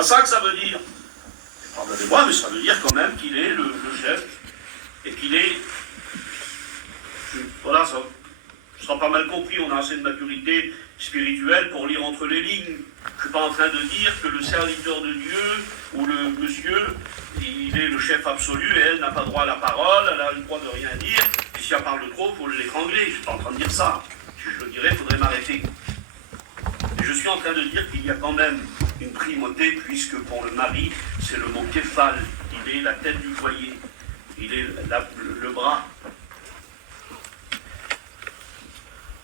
pas ça que ça veut dire. Pardonnez-moi, mais ça veut dire quand même qu'il est le chef et qu'il est... Voilà, ça sera pas mal compris, on a assez de maturité spirituelle pour lire entre les lignes. Je ne suis pas en train de dire que le serviteur de Dieu ou le monsieur, il est le chef absolu et elle n'a pas droit à la parole, elle a le droit de rien dire, et si elle parle trop, il faut l'étrangler. Je ne suis pas en train de dire ça. Je dirais, il faudrait m'arrêter. Et je suis en train de dire qu'il y a quand même une primauté, puisque pour le mari, c'est le mot képhal. Il est la tête du foyer. Il est le bras.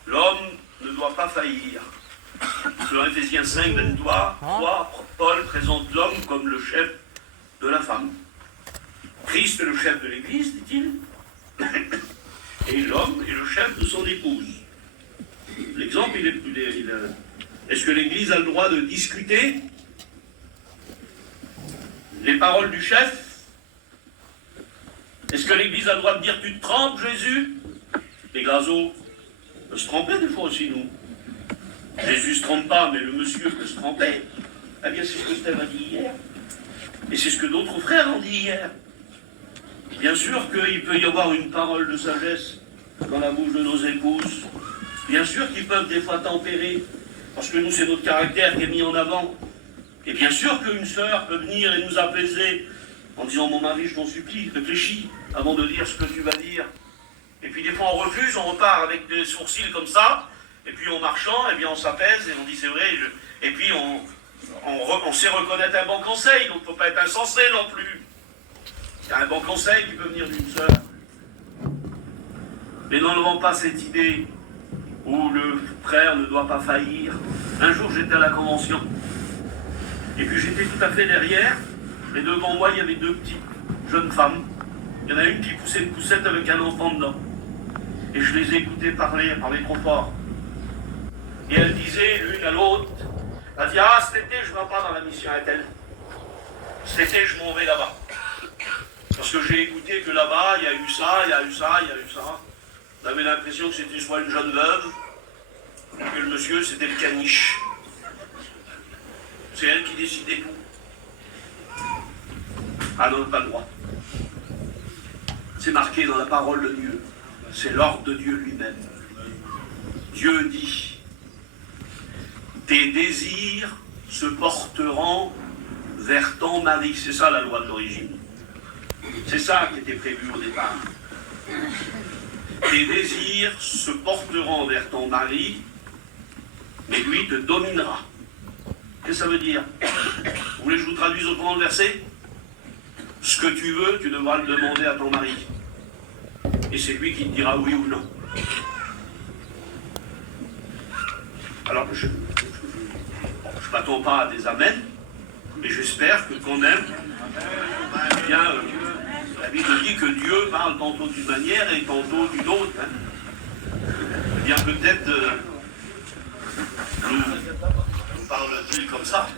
L'homme ne doit pas faillir. Selon Ephésiens 5, 23, Paul présente l'homme comme le chef de la femme. Christ est le chef de l'Église, dit-il, et l'homme est le chef de son épouse. L'exemple, est-ce que l'Église a le droit de discuter les paroles du chef? Est-ce que l'Église a le droit de dire « Tu te trompes, Jésus ?» Les gazos peuvent se tromper des fois aussi, nous. Jésus ne se trompe pas, mais le monsieur peut se tromper. Eh bien, c'est ce que Steve a dit hier. Et c'est ce que d'autres frères ont dit hier. Bien sûr qu'il peut y avoir une parole de sagesse dans la bouche de nos épouses. Bien sûr qu'ils peuvent des fois tempérer, parce que nous, c'est notre caractère qui est mis en avant. Et bien sûr qu'une sœur peut venir et nous apaiser en disant « Mon mari, je t'en supplie, réfléchis avant de dire ce que tu vas dire. » Et puis des fois on refuse, on repart avec des sourcils comme ça, et puis en marchant, eh bien on s'apaise et on dit c'est vrai, et puis on sait reconnaître un bon conseil, donc il ne faut pas être insensé non plus. Il y a un bon conseil qui peut venir d'une sœur. Mais n'enlevons pas cette idée où le frère ne doit pas faillir. Un jour j'étais à la convention, et puis j'étais tout à fait derrière, et devant moi il y avait deux petites jeunes femmes. Il y en a une qui poussait une poussette avec un enfant dedans. Et je les écoutais parler trop fort. Et elles disaient l'une à l'autre, elle dit « Ah, cet été je ne vais pas dans la mission à tel. Cet été je m'en vais là-bas. Parce que j'ai écouté que là-bas il y a eu ça, il y a eu ça, il y a eu ça. » On avait l'impression que c'était soit une jeune veuve, ou que le monsieur c'était le caniche. C'est elle qui décidait tout. Ah non, pas le droit. C'est marqué dans la parole de Dieu. C'est l'ordre de Dieu lui-même. Dieu dit, tes désirs se porteront vers ton mari. C'est ça la loi de l'origine. C'est ça qui était prévu au départ. Tes désirs se porteront vers ton mari, mais lui te dominera. Qu'est-ce que ça veut dire? Vous voulez que je vous traduise autrement le verset? Ce que tu veux, tu devras le demander à ton mari. Et c'est lui qui te dira oui ou non. Alors, je ne m'attends pas à des amens, mais j'espère que quand même, eh bien, la Bible dit que Dieu parle tantôt d'une manière et tantôt d'une autre. Eh bien, peut-être nous parle-t-il comme ça.